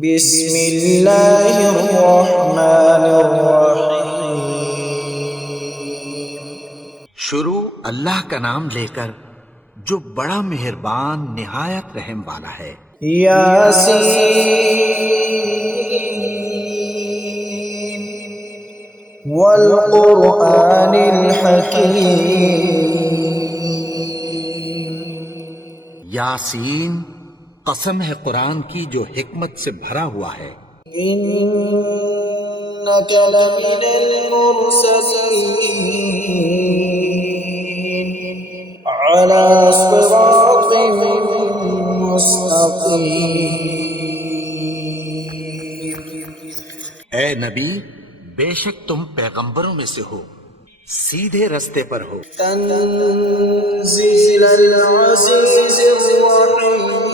بسم اللہ الرحمن الرحیم۔ شروع اللہ کا نام لے کر جو بڑا مہربان نہایت رحم والا ہے۔ یاسین والقرآن الحکیم۔ یاسین، قسم ہے قرآن کی جو حکمت سے بھرا ہوا ہے۔ انک لمن المرسلین علی صراط مستقیم۔ اے نبی، بے شک تم پیغمبروں میں سے ہو، سیدھے رستے پر ہو۔ تنزیل العزیز الرحیم۔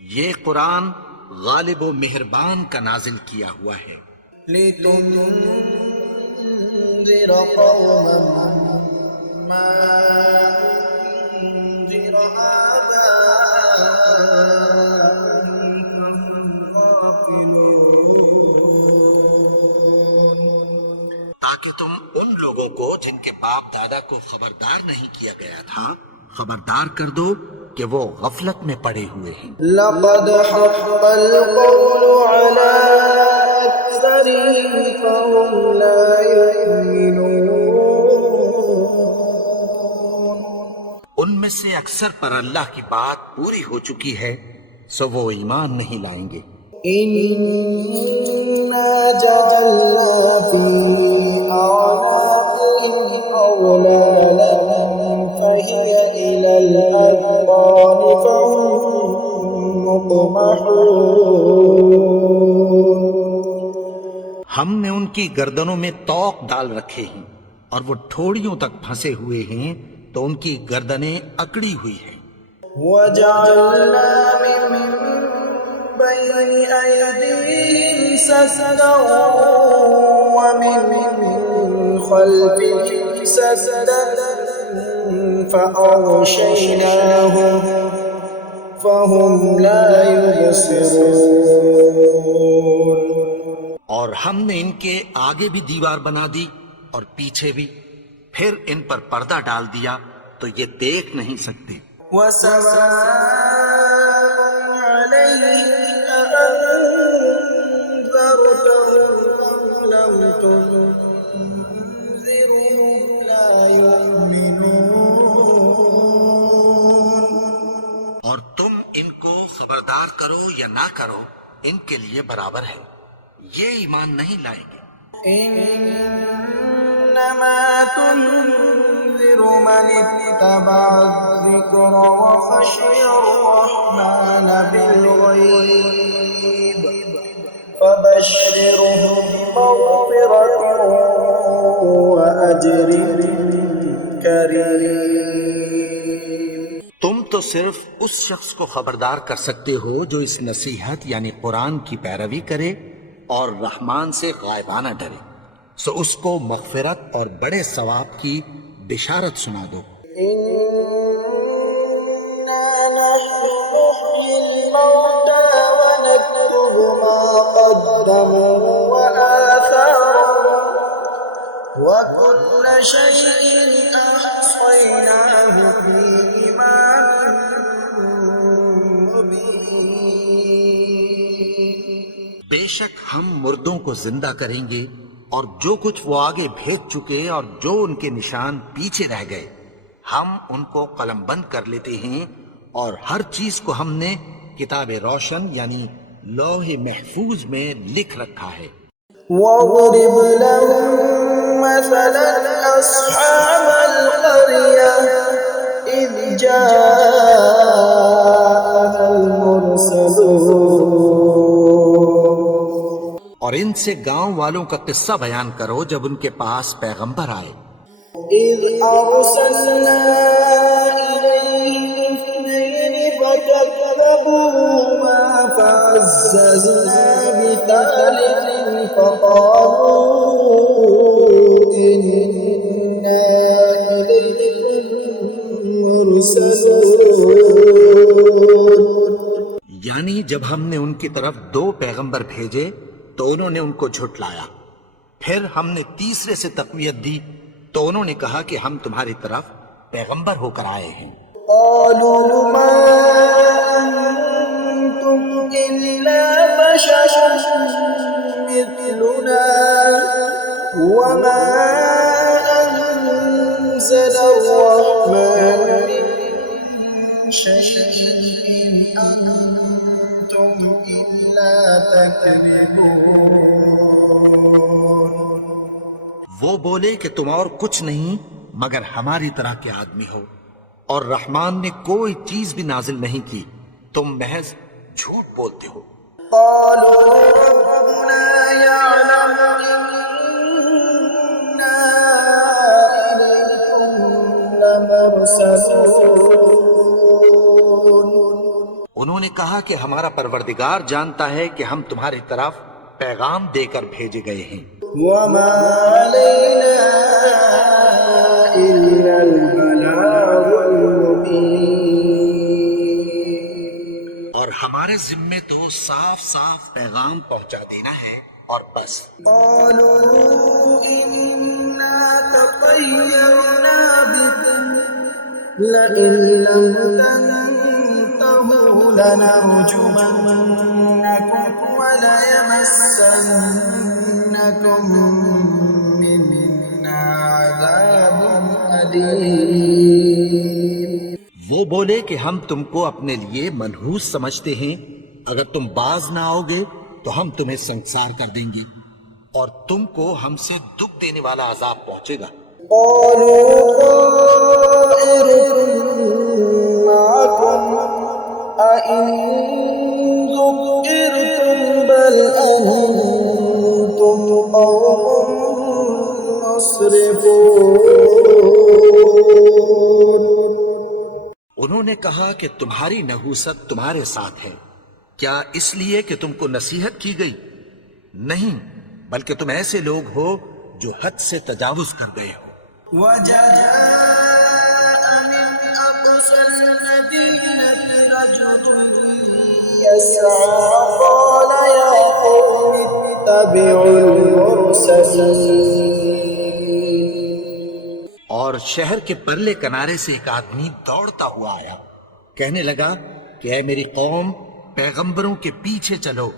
یہ قرآن غالب و مہربان کا نازل کیا ہوا ہے۔ لتنذر قوما ما انذر آباؤهم فهم غافلون۔ تاکہ تم ان لوگوں کو جن کے باپ دادا کو خبردار نہیں کیا گیا تھا خبردار کر دو کہ وہ غفلت میں پڑے ہوئے ہیں۔ لقد حق القول على أكثرهم فهم لا يؤمنون۔ ان میں سے اکثر پر اللہ کی بات پوری ہو چکی ہے، سو وہ ایمان نہیں لائیں گے۔ إنا جعلنا في أعناقهم أغلالا فهي إلى الأذقان فهم مقمحون۔ ہم نے ان کی گردنوں میں طوق ڈال رکھے ہیں اور وہ ٹھوڑیوں تک پھنسے ہوئے ہیں، تو ان کی گردنیں اکڑی ہوئی ہیں۔ وجعلنا من بين أيديهم سدا ومن خلفهم سدا فأغشيناهم فهم لا يبصرون۔ اور ہم نے ان کے آگے بھی دیوار بنا دی اور پیچھے بھی، پھر ان پر پردہ ڈال دیا تو یہ دیکھ نہیں سکتے۔ وسواء عليهم أأنذرتهم أم لم تنذرهم لا يؤمنون۔ اور تم ان کو خبردار کرو یا نہ کرو، ان کے لیے برابر ہے، یہ ایمان نہیں لائیں گے۔ إنما تنذر من اتبع الذكر وخشي الرحمن بالغيب فبشره بمغفرة وأجر كريم۔ تم تو صرف اس شخص کو خبردار کر سکتے ہو جو اس نصیحت یعنی قرآن کی پیروی کرے اور رحمان سے غائبانہ ڈرے، سو اس کو مغفرت اور بڑے ثواب کی بشارت سنا دو۔ إنا نحن نحيي الموتى ونكتب ما قدموا وآثارهم وكل شيء أحصيناه في إمام مبين۔ بے شک ہم مردوں کو زندہ کریں گے اور جو کچھ وہ آگے بھیج چکے اور جو ان کے نشان پیچھے رہ گئے ہم ان کو قلم بند کر لیتے ہیں، اور ہر چیز کو ہم نے کتاب روشن یعنی لوح محفوظ میں لکھ رکھا ہے۔ واضرب لهم مثلا أصحاب القرية إذ جاءها المرسلون۔ اور ان سے گاؤں والوں کا قصہ بیان کرو جب ان کے پاس پیغمبر آئے۔ إذ أرسلنا إليهم اثنين فكذبوهما فعززنا بثالث فقالوا إنا إليكم مرسلون۔ یعنی جب ہم نے ان کی طرف 2 پیغمبر بھیجے تو انہوں نے ان کو جھٹلایا، پھر ہم نے تیسرے سے تقویت دی تو انہوں نے کہا کہ ہم تمہاری طرف پیغمبر ہو کر آئے ہیں۔ قالوا ما أنتم إلا بشر مثلنا وما أنزل الرحمن من شيء إن أنتم إلا تكذبون۔ وہ بولے کہ تم اور کچھ نہیں مگر ہماری طرح کے آدمی ہو، اور رحمان نے کوئی چیز بھی نازل نہیں کی، تم محض جھوٹ بولتے ہو۔ قالوا ربنا يعلم إنا إليكم لمرسلون۔ انہوں نے کہا کہ ہمارا پروردگار جانتا ہے کہ ہم تمہاری طرف پیغام دے کر بھیجے گئے ہیں، وما علينا إلا البلاغ المبين۔ اور ہمارے ذمے تو صاف صاف پیغام پہنچا دینا ہے اور بس۔ قالوا إنا تطيرنا بكم لئن لم تنتهوا لنرجمنكم وليمسنكم منا عذاب أليم۔ وہ بولے کہ ہم تم کو اپنے لیے منحوس سمجھتے ہیں، اگر تم باز نہ آؤ گے تو ہم تمہیں سنسار کر دیں گے اور تم کو ہم سے دکھ دینے والا عذاب پہنچے گا۔ قالوا طائركم معكم أئن ذكرتم بل أنتم قوم مسرفون۔ انہوں نے کہا کہ تمہاری نحوست تمہارے ساتھ ہے، کیا اس لیے کہ تم کو نصیحت کی گئی؟ نہیں، بلکہ تم ایسے لوگ ہو جو حد سے تجاوز کر گئے ہو۔ وجاء من أقصى المدينة رجل يسعى قال يا قوم اتبعوا المرسلين۔ اور شہر کے پرلے کنارے سے ایک آدمی دوڑتا ہوا آیا، کہنے لگا کہ اے میری قوم، پیغمبروں کے پیچھے چلو۔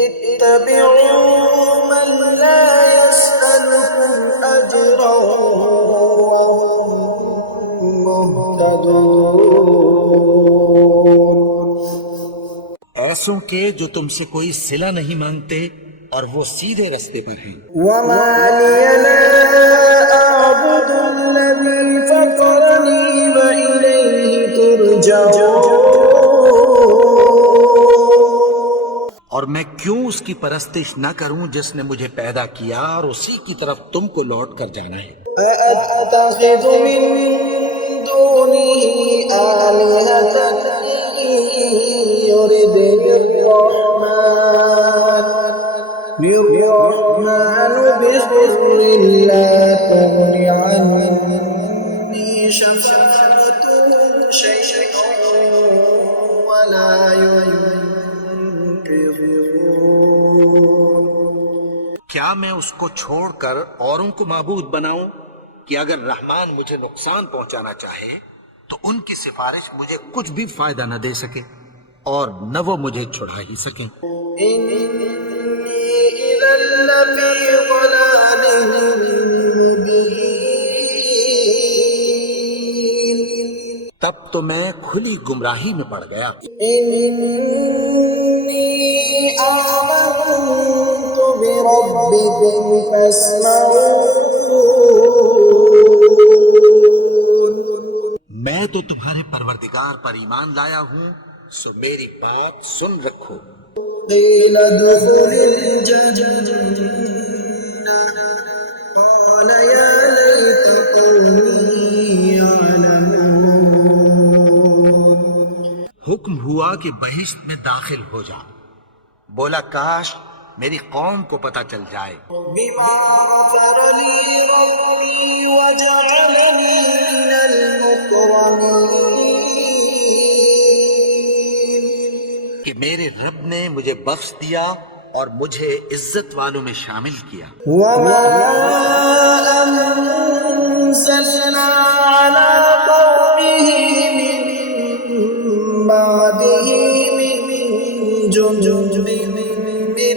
اتبعوا من لا يسألكم أجرا وهم مهتدون۔ ایسوں کے جو تم سے کوئی صلہ نہیں مانگتے اور وہ سیدھے رستے پر ہیں۔ وما لي لا أعبد الذي فطرني وإليه ترجعون۔ اور میں کیوں اس کی پرستش نہ کروں جس نے مجھے پیدا کیا اور اسی کی طرف تم کو لوٹ کر جانا ہے۔ أأتخذ من دونه آلهة إن يردني الرحمن بضر لا تغن عني شفاعتهم شيئا ولا ينقذون۔ کیا میں اس کو چھوڑ کر اوروں کو معبود بناؤں کہ اگر رحمان مجھے نقصان پہنچانا چاہے تو ان کی سفارش مجھے کچھ بھی فائدہ نہ دے سکے اور نہ وہ مجھے چھڑا ہی سکیں۔ إني إذا لفي ضلال مبين۔ تب تو میں کھلی گمراہی میں پڑ گیا۔ إني آمنت بربكم فاسمعون۔ میں تو تمہارے پروردگار پر ایمان لایا ہوں، سو میری بات سن رکھو۔ قيل ادخل الجنة قال يا ليت قومي يعلمون۔ حکم ہوا کہ بہشت میں داخل ہو جا، بولا کاش میری قوم کو پتہ چل جائے۔ بما غفر لي ربي وجعلني من المكرمين۔ کہ میرے رب نے مجھے بخش دیا اور مجھے عزت والوں میں شامل کیا۔ وما أنزلنا على قومه من بعده من جند من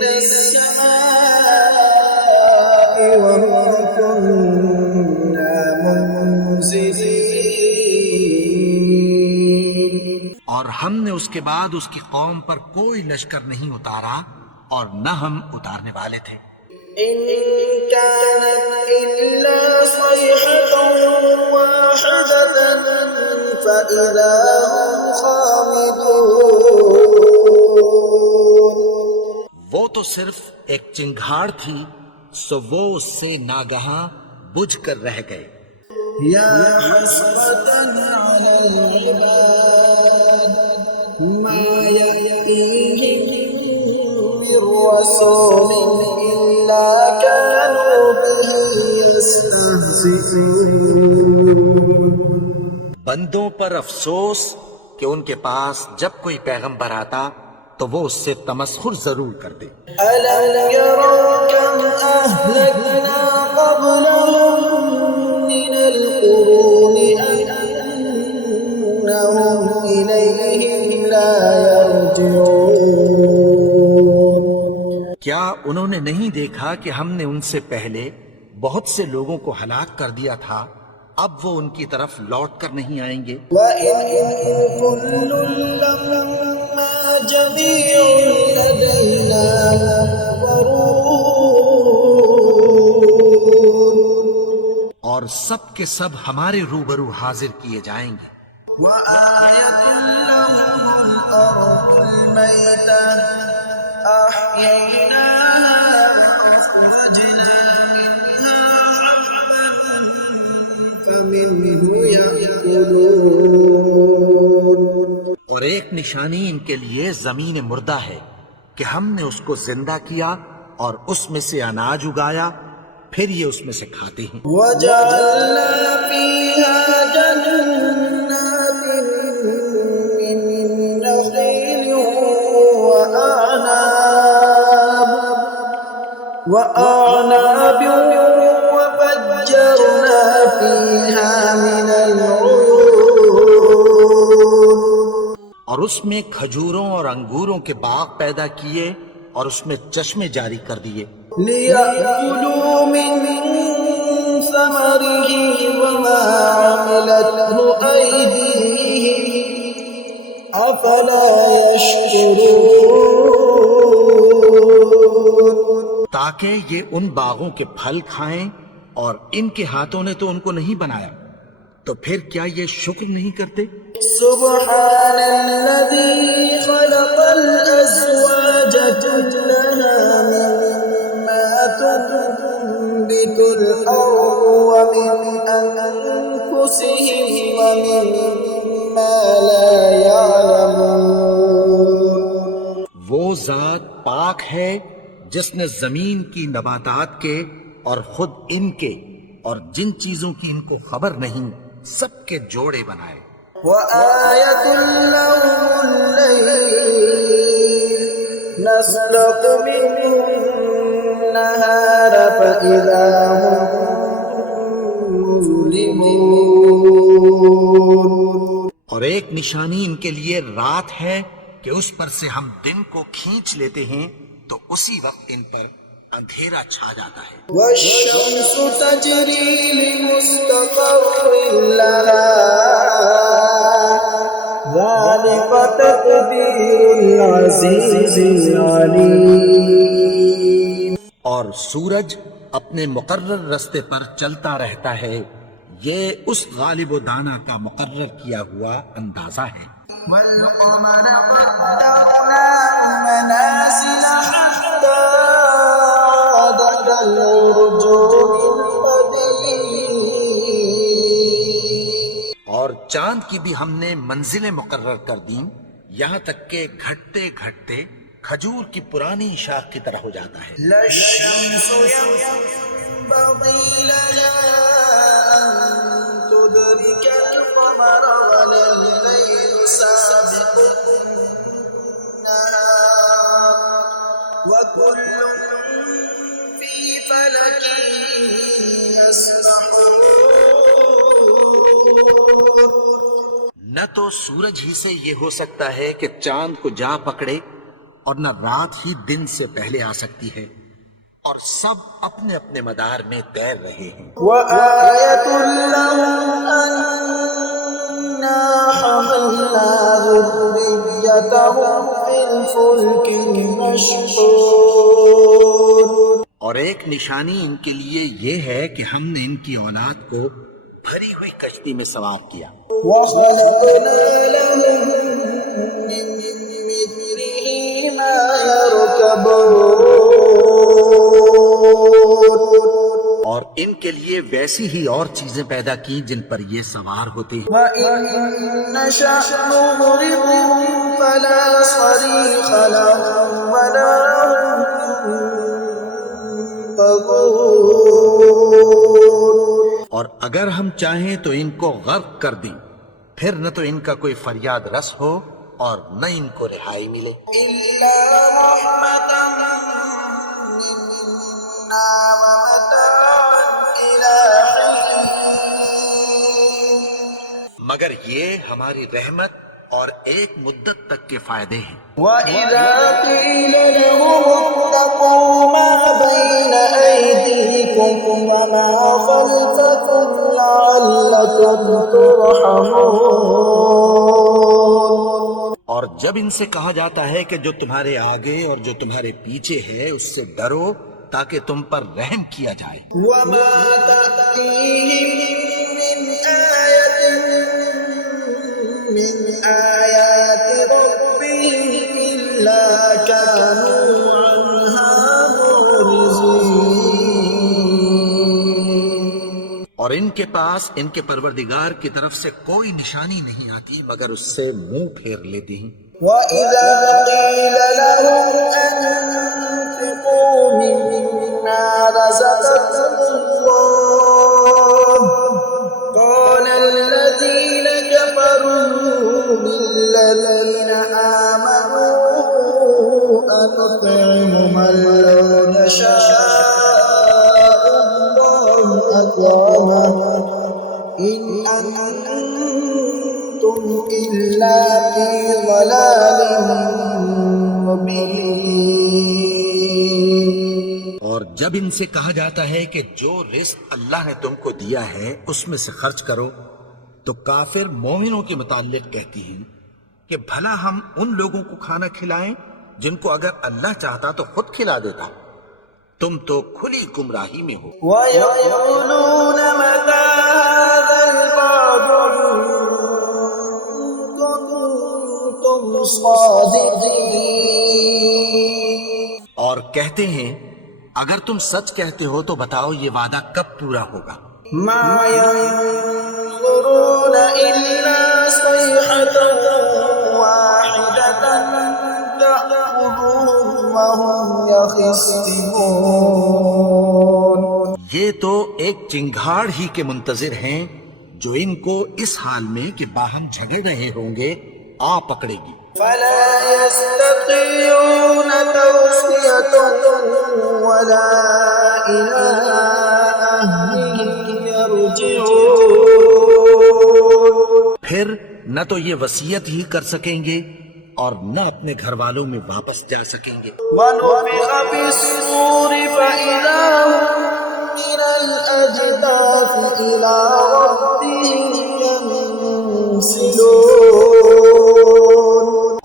السماء وما كنا منزلين۔ اور ہم نے اس کے بعد اس کی قوم پر کوئی لشکر نہیں اتارا اور نہ ہم اتارنے والے تھے۔ إن كانت إلا صيحة واحدة فإذا هم خامدون۔ وہ تو صرف ایک چنگھاڑ تھی، سو وہ اس سے ناگہاں بجھ کر رہ گئے۔ يا حسرة على العباد ما يأتيهم من رسول إلا كانوا به يستهزئون۔ بندوں پر افسوس کہ ان کے پاس جب کوئی پیغمبر آتا تو وہ اس سے تمسخر ضرور کرتے۔ ألم يروا كم أهلكنا قبلهم من القرون أنهم إليهم لا يرجعون۔ کیا انہوں نے نہیں دیکھا کہ ہم نے ان سے پہلے بہت سے لوگوں کو ہلاک کر دیا تھا، اب وہ ان کی طرف لوٹ کر نہیں آئیں گے؟ وَإِن كُلٌّ لَّمَّا جَمِيعٌ لَّدَيْنَا مُحْضَرُونَ۔ اور سب کے سب ہمارے روبرو حاضر کیے جائیں گے۔ وَآيَةٌ لَّهُمُ الْأَرْضُ الْمَيْتَةُ أَحْيَيْنَاهَا وَأَخْرَجْنَا مِنْهَا حَبًّا فَمِنْهُ يَأْكُلُونَ۔ اور ایک نشانی ان کے لیے زمین مردہ ہے کہ ہم نے اس کو زندہ کیا اور اس میں سے اناج اگایا، پھر یہ اس میں سے کھاتے ہیں۔ وَجَعَلْنَا فِيهَا جَنَّاتٍ مِّن نَّخِيلٍ وَأَعْنَابٍ وَفَجَّرْنَا فِيهَا مِنَ الْعُيُونِ۔ اور اس میں کھجوروں اور انگوروں کے باغ پیدا کیے اور اس میں چشمے جاری کر دیے۔ لِيَأْكُلُوا مِن ثَمَرِهِ وَمَا عَمِلَتْهُ أَيْدِيهِمْ أَفَلَا يَشْكُرُونَ۔ تاکہ یہ ان باغوں کے پھل کھائیں، اور ان کے ہاتھوں نے تو ان کو نہیں بنایا، تو پھر کیا یہ شکر نہیں کرتے؟ سبحان الذي خلق الأزواج كلها مما تنبت الأرض ومن أنفسهم ومما لا يعلمون۔ وہ ذات پاک ہے جس نے زمین کی نباتات کے اور خود ان کے اور جن چیزوں کی ان کو خبر نہیں سب کے جوڑے بنائے۔ وآية لهم الليل نسلق منه النهار فإذا هم مظلمون۔ اور ایک نشانی ان کے لیے رات ہے کہ اس پر سے ہم دن کو کھینچ لیتے ہیں تو اسی وقت ان پر اندھیرا چھا جاتا ہے۔ والشمس تجري لمستقر لها ذلك تقدير العزيز العليم۔ اور سورج اپنے مقرر رستے پر چلتا رہتا ہے، یہ اس غالب و دانا کا مقرر کیا ہوا اندازہ ہے۔ والقمر قدرناه منازل حتى عاد كالعرجون القديم۔ اور چاند کی بھی ہم نے منزلیں مقرر کر دیں، یہاں تک کہ گھٹتے گھٹتے کھجور کی پرانی شاخ کی طرح ہو جاتا ہے۔ لا الشمس ينبغي لها أن تدرك القمر ولا الليل سابق النهار وكل في فلك يسبحون. نہ تو سورج ہی سے یہ ہو سکتا ہے کہ چاند کو جا پکڑے اور نہ رات ہی دن سے پہلے آ سکتی ہے، اور سب اپنے اپنے مدار میں تیر رہے ہیں۔ وآية لهم أنا حملنا ذريتهم في الفلك المشحون. اور ایک نشانی ان کے لیے یہ ہے کہ ہم نے ان کی اولاد کو بھری ہوئی کشتی میں سوار کیا، وخلقنا لهم من مثله ما يركبون. اور ان کے لیے ویسی ہی اور چیزیں پیدا کی جن پر یہ سوار ہوتے ہیں۔ وإن نشأ نغرقهم فلا صريخ لهم ولا هم ينقذون. اور اگر ہم چاہیں تو ان کو غرق کر دیں، پھر نہ تو ان کا کوئی فریاد رس ہو اور نہ ان کو رہائی ملے، إلا رحمة منا ومتاعا إلى حين. مگر یہ ہماری رحمت اور ایک مدت تک کے فائدے ہیں۔ وإذا قيل لهم اتقوا ما بين أيديكم وما خلفكم لعلكم ترحمون. اور جب ان سے کہا جاتا ہے کہ جو تمہارے آگے اور جو تمہارے پیچھے ہے اس سے ڈرو تاکہ تم پر رحم کیا جائے۔ وما تأتيهم من آية من آيات ربهم إلا كانوا عنها معرضين. اور ان کے پاس ان کے پروردگار کی طرف سے کوئی نشانی نہیں آتی مگر اس سے منہ پھیر لیتی ہیں۔ وإذا قيل لهم أنفقوا مما رزقكم الله قال الذين كفروا للذين آمنوا أنطعم من لو يشاء الله أطعمه إن أنتم إلا في ضلال مبين. اور جب ان سے کہا جاتا ہے کہ جو رزق اللہ نے تم کو دیا ہے اس میں سے خرچ کرو، تو کافر مومنوں کے متعلق کہتی ہیں کہ بھلا ہم ان لوگوں کو کھانا کھلائیں جن کو اگر اللہ چاہتا تو خود کھلا دیتا، تم تو کھلی گمراہی میں ہو۔ ويقولون متى هذا الوعد إن كنتم صادقين. اور کہتے ہیں اگر تم سچ کہتے ہو تو بتاؤ یہ وعدہ کب پورا ہوگا؟ ما ينظرون إلا صيحة واحدة تأخذهم وهم يخصمون. یہ تو ایک چنگھاڑ ہی کے منتظر ہیں جو ان کو اس حال میں کہ باہم جھگڑ رہے ہوں گے آ پکڑے گی۔ فلا يستطيعون توصية ولا إلى أهلهم يرجعون. پھر نہ تو یہ وصیت ہی کر سکیں گے اور نہ اپنے گھر والوں میں واپس جا سکیں گے۔ ونفخ في الصور فإذا هم من الأجداث إلى ربهم ينسلون.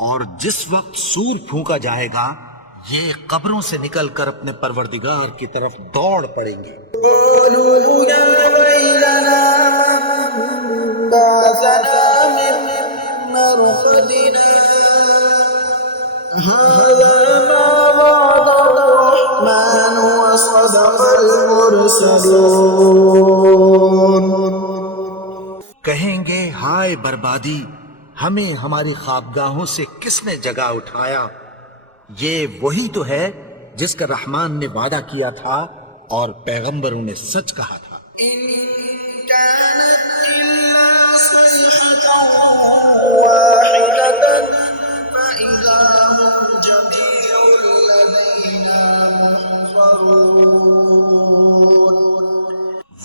اور جس وقت سور پھونکا جائے گا یہ قبروں سے نکل کر اپنے پروردگار کی طرف دوڑ پڑیں گے۔ قالوا يا ويلنا من بعثنا من مرقدنا هذا ما وعد الرحمن وصدق المرسلون. کہیں گے ہائے بربادی، ہمیں ہماری خوابگاہوں سے کس نے جگا اٹھایا؟ یہ وہی تو ہے جس کا رحمان نے وعدہ کیا تھا اور پیغمبروں نے سچ کہا تھا۔ إن كانت إلا صيحة واحدة فإذا هم جميع لدينا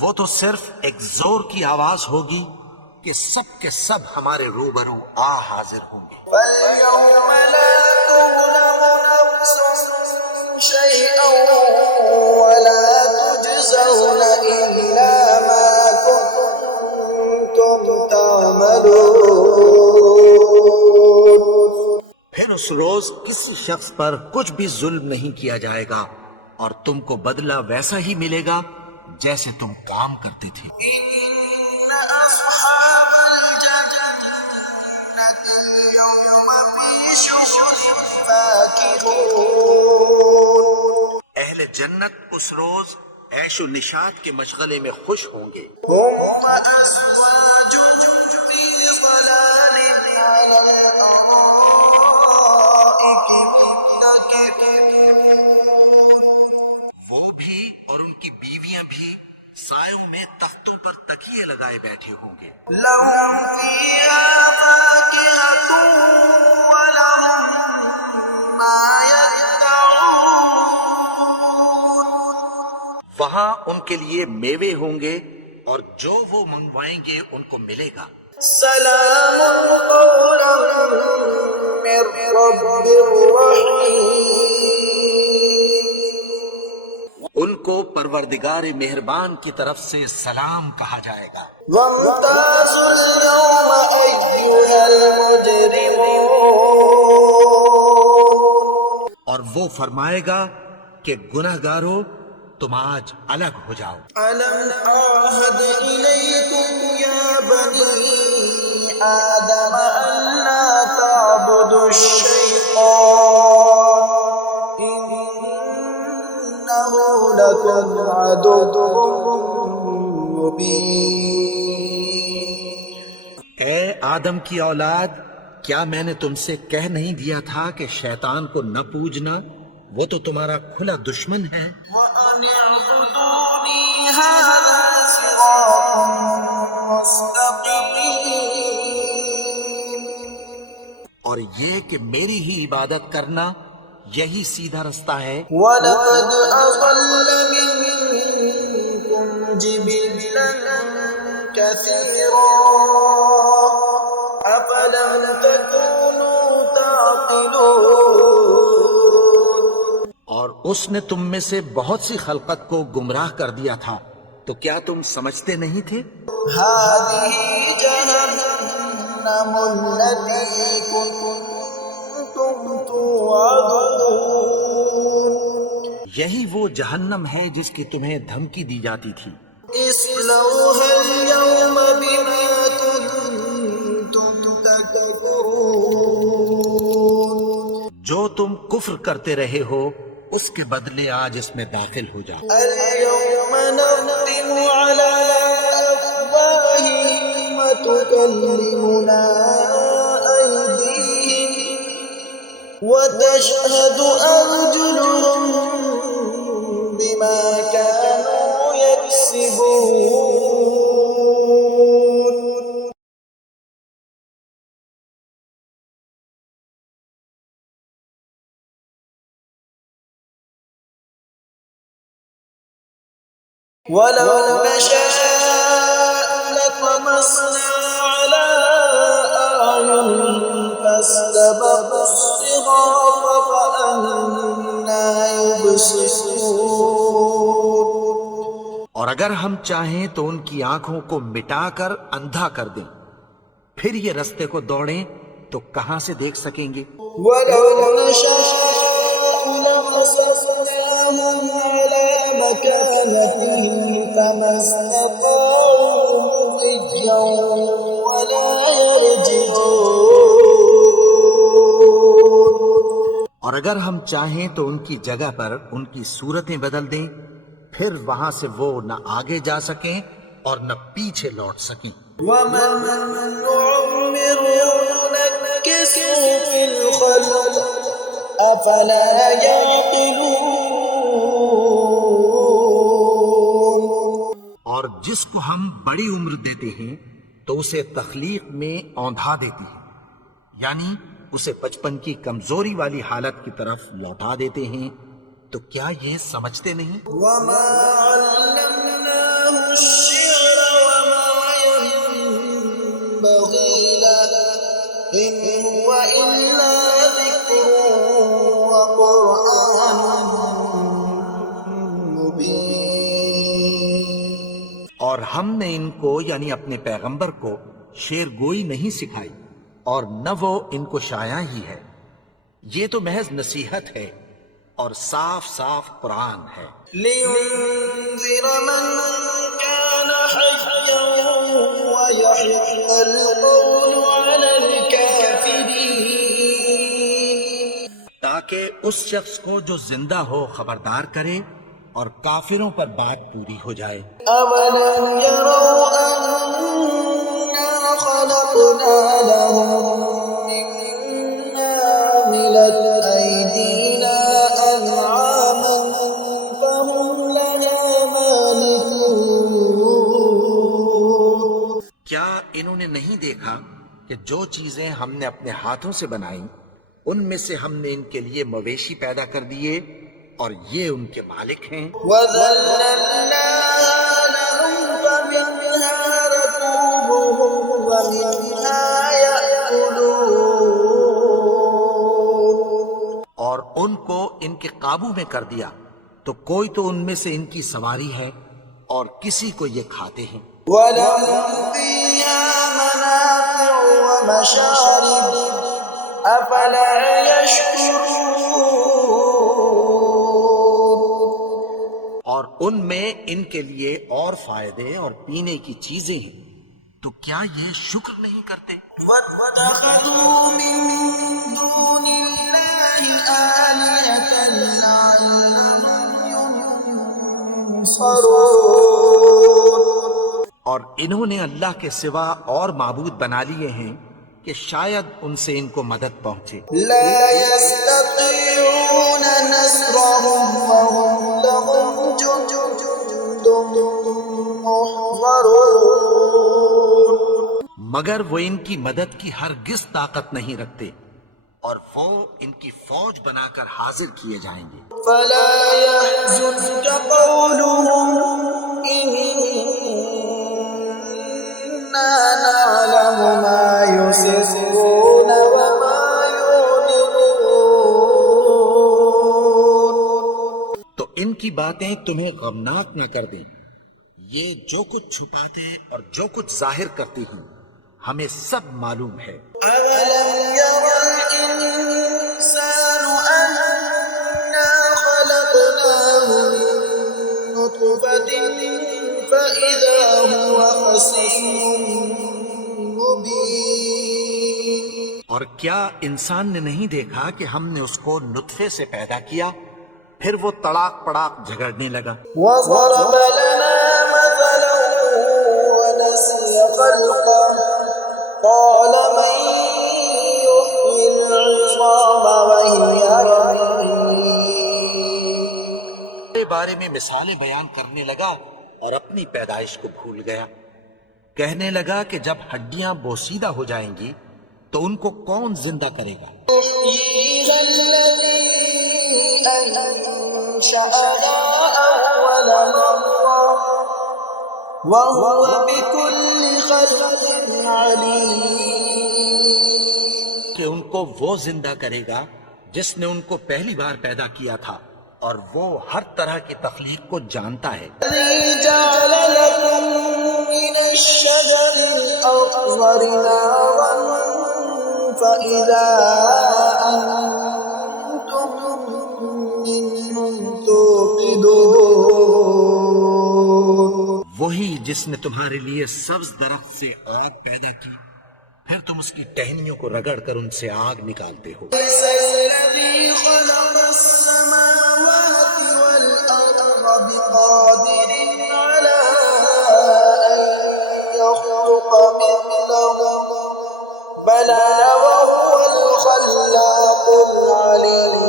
وہ تو صرف ایک زور کی آواز ہوگی کہ سب کے سب ہمارے روبرو حاضر ہوں گے۔ فَالْيَوْمَ لَا تُظْلَمُ نَفْسٌ شَيْئًا وَلَا تُجْزَوْنَ إِلَّا مَا كُنتُمْ تَعْمَلُونَ۔ پھر اس روز کسی شخص پر کچھ بھی ظلم نہیں کیا جائے گا اور تم کو بدلہ ویسا ہی ملے گا جیسے تم کام کرتے تھے۔ إِنَّ أَصْحَابَ الْجَنَّةِ الْيَوْمَ فِي شُغُلٍ فَاكِهُونَ۔ اہل جنت اس روز عیش و نشاط کے مشغلے میں خوش ہوں گے۔ هُمْ وَأَزْوَاجُهُمْ فِي ظِلَالٍ عَلَى الْأَرَائِكِ مُتَّكِئُونَ۔ وہ بھی اور ان کی بیویاں بھی سایوں میں تختوں پر تکیے لگائے بیٹھے ہوں گے۔ لَهُمْ فِيهَا فَاكِهَةٌ وَلَهُم مَّا يَدَّعُونَ۔ وہاں ان کے لیے میوے ہوں گے اور جو وہ منگوائیں گے ان کو ملے گا۔ سلام قولا من رب رحیم۔ ان کو پروردگار مہربان کی طرف سے سلام کہا جائے گا۔ وامتازوا اليوم أيها المجرمون۔ اور وہ فرمائے گا کہ گنہگارو تم آج الگ ہو جاؤ۔ ألم أعهد إليكم يا بني آدم ألا تعبدوا الشيطان إنه لكم عدو مبين۔ اے آدم کی اولاد، کیا میں نے تم سے کہہ نہیں دیا تھا کہ شیطان کو نہ پوجنا، وہ تو تمہارا کھلا دشمن ہے۔ وَأَنِ اعْبُدُونِي هَذَا صِرَاطٌ مُسْتَقِيمٌ۔ اور یہ کہ میری ہی عبادت کرنا یہی سیدھا رستہ ہے۔ وَلَقَدْ أَضَلَّ مِنكُمْ جِبِلًّا كَثِيرًا أَفَلَمْ تَكُونُوا تَعْقِلُونَ۔ اور اس نے تم میں سے بہت سی خلقت کو گمراہ کر دیا تھا، تو کیا تم سمجھتے نہیں تھے؟ هَذِهِ جَهَنَّمُ الَّتِي كُنتُمْ تُوعَدُونَ۔ یہی وہ جہنم ہے جس کی تمہیں دھمکی دی جاتی تھی۔ اصلوها اليوم بما كنتم تكفرون۔ جو تم کفر کرتے رہے ہو اس کے بدلے آج اس میں داخل ہو جاؤ۔ اليوم نختم على أفواههم وتكلمنا أيديهم وتشهد أرجلهم بما كانوا يكسبون۔ ولو نشاء لطمسنا على أعينهم فاستبقوا الصراط فأنى يبصرون۔ اور اگر ہم چاہیں تو ان کی آنکھوں کو مٹا کر اندھا کر دیں، پھر یہ رستے کو دوڑیں تو کہاں سے دیکھ سکیں گے؟ ولو نشاء لمسخناهم على مكانتهم فما استطاعوا مضيا ولا يرجعون۔ اور اگر ہم چاہیں تو ان کی جگہ پر ان کی صورتیں بدل دیں، پھر وہاں سے وہ نہ آگے جا سکیں اور نہ پیچھے لوٹ سکیں۔ ومن نعمره ننكسه في الخلق أفلا يعقلون۔ اور جس کو ہم بڑی عمر دیتے ہیں تو اسے تخلیق میں اوندھا دیتی ہے، یعنی اسے بچپن کی کمزوری والی حالت کی طرف لوٹا دیتے ہیں، تو کیا یہ سمجھتے نہیں؟ وما علمناه ہم نے ان کو یعنی اپنے پیغمبر کو شعر گوئی نہیں سکھائی اور نہ وہ ان کو شایع ہی ہے، یہ تو محض نصیحت ہے اور صاف صاف قرآن ہے۔ لينذر من كان حيا ويحق القول على الكافرين، تاکہ اس شخص کو جو زندہ ہو خبردار کرے اور کافروں پر بات پوری ہو جائے۔ أولم يروا أنا خلقنا لهم مما عملت أيدينا أنعاما فهم لها مالكون، کیا انہوں نے نہیں دیکھا کہ جو چیزیں ہم نے اپنے ہاتھوں سے بنائیں ان میں سے ہم نے ان کے لیے مویشی پیدا کر دیے اور یہ ان کے مالک ہیں۔ وَذَلَّلْنَاهَا لَهُمْ فَمِنْهَا رَكُوبُهُمْ وَمِنْهَا يَأْكُلُونَ، اور ان کو ان کے قابو میں کر دیا تو کوئی تو ان میں سے ان کی سواری ہے اور کسی کو یہ کھاتے ہیں۔ وَلَهُمْ فِيهَا مَنَافِعُ وَمَشَارِبُ أَفَلَا يَشْكُرُونَ، اور ان میں ان کے لیے اور فائدے اور پینے کی چیزیں ہیں، تو کیا یہ شکر نہیں کرتے؟ وَاتَّخَذُوا مِن دُونِ اللَّهِ آلِهَةً لَعَلَّهُمْ يُنصَرُونَ، اور انہوں نے اللہ کے سوا اور معبود بنا لیے ہیں کہ شاید ان سے ان کو مدد پہنچے۔ لَا يَسْتَطِيعُونَ نَصْرَهُمْ وَهُمْ لَهُمْ جُندٌ مُّحْضَرُونَ، مگر وہ ان کی مدد کی ہرگز طاقت نہیں رکھتے اور وہ ان کی فوج بنا کر حاضر کیے جائیں گے۔ فَلَا يَحْزُنْكَ قَوْلُهُمْ إِنَّا نَعْلَمُ مَا يُسِرُّونَ وَمَا يُعْلِنُونَ، تو ان کی باتیں تمہیں غمناک نہ کر دیں، یہ جو کچھ چھپاتے اور جو کچھ ظاہر کرتی ہیں ہمیں سب معلوم ہے۔ أَوَلَمْ يَرَ الْإِنسَانُ أَنَّا خَلَقْنَاهُ مِن نُّطْفَةٍ فَإِذَا هُوَ خَصِيمٌ مُّبِينٌ، اور کیا انسان نے نہیں دیکھا کہ ہم نے اس کو نطفے سے پیدا کیا پھر وہ تڑاک پڑاک جھگڑنے لگا۔ وَضَرَبَ لَنَا مَثَلًا وَنَسِيَ خَلْقَهُ قَالَ مَن يُحْيِي الْعِظَامَ وَهِيَ رَمِيمٌ، کے بارے میں مثالیں بیان کرنے لگا اور اپنی پیدائش کو بھول گیا۔ کہنے لگا کہ جب ہڈیاں بوسیدہ ہو جائیں گی تو ان کو کون زندہ کرے گا؟ يُحْيِيهَا الَّذِي أَنشَأَهَا أَوَّلَ مَرَّةٍ وَهُوَ بِكُلِّ خَلْقٍ عَلِيمٌ، کہ ان کو وہ زندہ کرے گا جس نے ان کو پہلی بار پیدا کیا تھا اور وہ ہر طرح کی تخلیق کو جانتا ہے۔ الَّذِي جَعَلَ لَكُم مِّنَ الشَّجَرِ الْأَخْضَرِ نَارًا فَإِذَا أَنتُم مِّنْهُ تُوقِدُونَ، وہی جس نے تمہارے لیے سبز درخت سے آگ پیدا کی پھر تم اس کی ٹہنیوں کو رگڑ کر ان سے آگ نکالتے ہو۔ لَيْسَ الَّذِي خَلَقَ السَّمَاوَاتِ وَالْأَرْضَ بِقَادِرٍ عَلَىٰ أَن يَخْلُقَ مِثْلَهُم بَلَىٰ وَهُوَ الْخَلَّاقُ الْعَلِيمُ،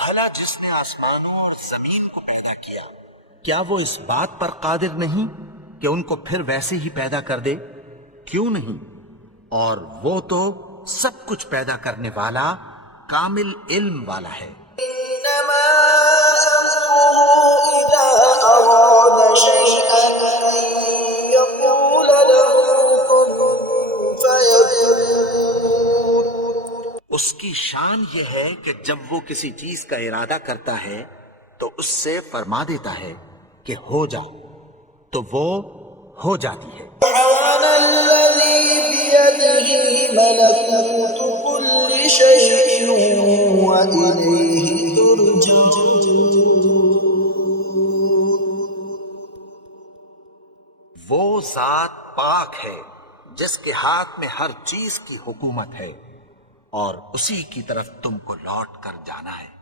بھلا جس نے آسمانوں اور زمین کو پیدا کیا کیا وہ اس بات پر قادر نہیں کہ ان کو پھر ویسے ہی پیدا کر دے؟ کیوں نہیں؟ اور وہ تو سب کچھ پیدا کرنے والا کامل علم والا ہے۔ إِنَّمَا أَمْرُهُ إِذَا أَرَادَ شَيْئًا أَن يَقُولَ لَهُ كُن فَيَكُونُ، اس کی شان یہ ہے کہ جب وہ کسی چیز کا ارادہ کرتا ہے تو اس سے فرما دیتا ہے کہ ہو جا تو وہ ہو جاتی ہے۔ سبحان الذي بيده ملكوت كل شيء وإليه ترجعون۔ وہ ذات پاک ہے جس کے ہاتھ میں ہر چیز کی حکومت ہے اور اسی کی طرف تم کو لوٹ کر جانا ہے۔